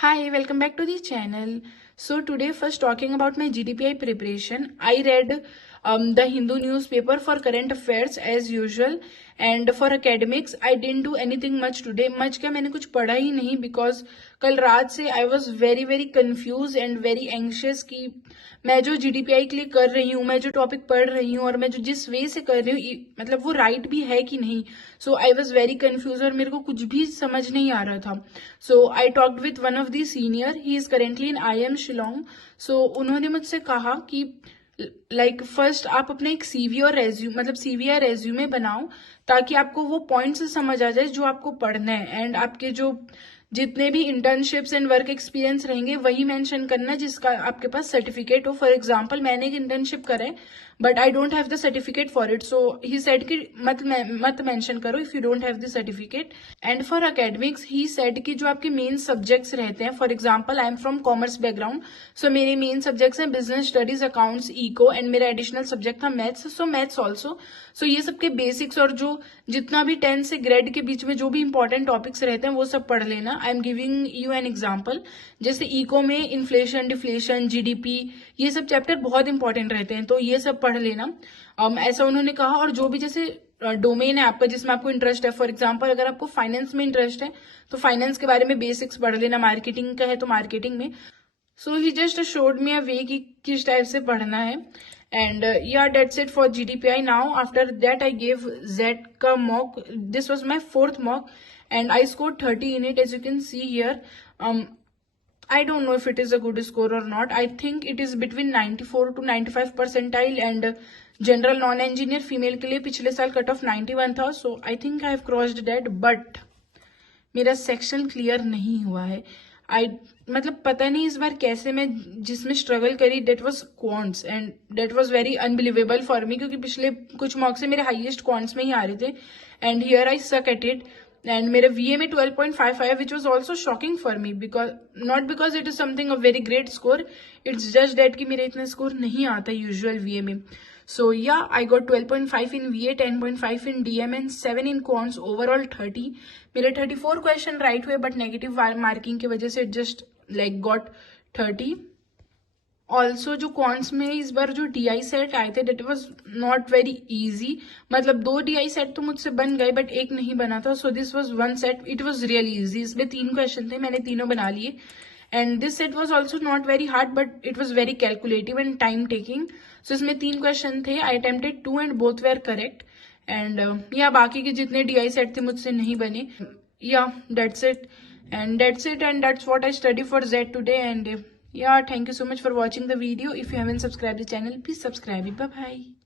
Hi, welcome back to the channel. So today first talking about my GDPI preparation. I read the Hindu newspaper for current affairs as usual, and for academics I didn't do anything much today. much क्या मैंने कुछ पढ़ा ही नहीं because कल रात से I was very confused and very anxious कि मैं जो GDPI के लिए कर रही हूँ, मैं जो टॉपिक पढ़ रही हूँ और मैं जो जिस वे से कर रही हूँ मतलब वो राइट भी है कि नहीं. सो आई वॉज वेरी कंफ्यूज और मेरे को कुछ भी समझ नहीं आ रहा था. So I talked with one of the senior, he is currently in IIM Shillong. So उन्होंने मुझसे कहा कि फर्स्ट आप अपना एक CV और रेज्यूम मतलब CV या रेज्यूमे बनाओ ताकि आपको वो पॉइंट्स समझ आ जाए जो आपको पढ़ना है, एंड आपके जो जितने भी इंटर्नशिप्स एंड वर्क एक्सपीरियंस रहेंगे वही मेंशन करना जिसका आपके पास सर्टिफिकेट हो. फॉर एग्जांपल मैंने एक इंटर्नशिप करा है but I don't have the certificate for it, so he said कि मत मेंशन करो if you don't have the certificate. And for academics he said कि जो आपके मेन सब्जेक्ट्स रहते हैं, for example I am from commerce background, so मेरे main subjects हैं business studies, accounts, eco, and मेरा एडिशनल सब्जेक्ट था मैथ्स, सो maths also. So ये सबके बेसिक्स और जो जितना भी 10 से ग्रेड के बीच में जो भी इंपॉर्टेंट टॉपिक्स रहते हैं वो सब पढ़ लेना. I am giving you an example. जैसे इको में इन्फ्लेशन, डिफ्लेशन, GDP, ये सब चैप्टर बहुत इंपॉर्टेंट रहते हैं, तो ये सब पढ़ लेना. ऐसा उन्होंने कहा. और जो भी जैसे डोमेन है आपका जिसमें आपको इंटरेस्ट है, फॉर एग्जांपल अगर आपको फाइनेंस में इंटरेस्ट है तो फाइनेंस के बारे में बेसिक्स पढ़ लेना, मार्केटिंग का है तो मार्केटिंग में. सो ही जस्ट शोड मी अ वे कि किस टाइप से पढ़ना है. And yeah, that's it for GDPI. Now after that I gave Z ka mock. This was my 4th mock and I scored 30 in it, as you can see here. I don't know if it is a good score or not. I think it is between 94 to 95 percentile. And general non-engineer female के लिए पिछले साल cut off 91 था, so I think I have crossed that. But मेरा section clear नहीं हुआ है. मतलब पता नहीं इस बार कैसे मैं जिसमें स्ट्रगल करी, that was quants, and that was very unbelievable for me क्योंकि पिछले कुछ मॉक से मेरे हाईएस्ट क्वांट्स में ही आ रहे थे, and here I suck at it. And मेरे VA में 12.55 which was also shocking for me, because not because it is something a very great score, it's just that कि मेरा इतना स्कोर नहीं आता यूजुअल VA में. So yeah, I got 12.5 in VA, 10.5 in DM and 7 in quants, overall 30. मेरे 34 question right हुए but negative marking की वजह से जस्ट got 30. ऑल्सो जो क्वांट्स में इस बार जो DI सेट आए थे that was not very easy. मतलब 2 DI सेट तो मुझसे बन गए बट एक नहीं बना था. So this was 1 set, it was really easy. इसमें 3 क्वेश्चन थे, मैंने तीनों बना लिए. And this set was also not very hard but it was very calculative and time taking. So इसमें 3 क्वेश्चन थे. I attempted 2 and both were correct. And yeah, बाकी के जितने DI सेट थे मुझसे नहीं बने. Yeah, that's it. And that's what I study for Z today. And yeah, thank you so much for watching the video. If you haven't subscribed the channel, please subscribe it. Bye bye.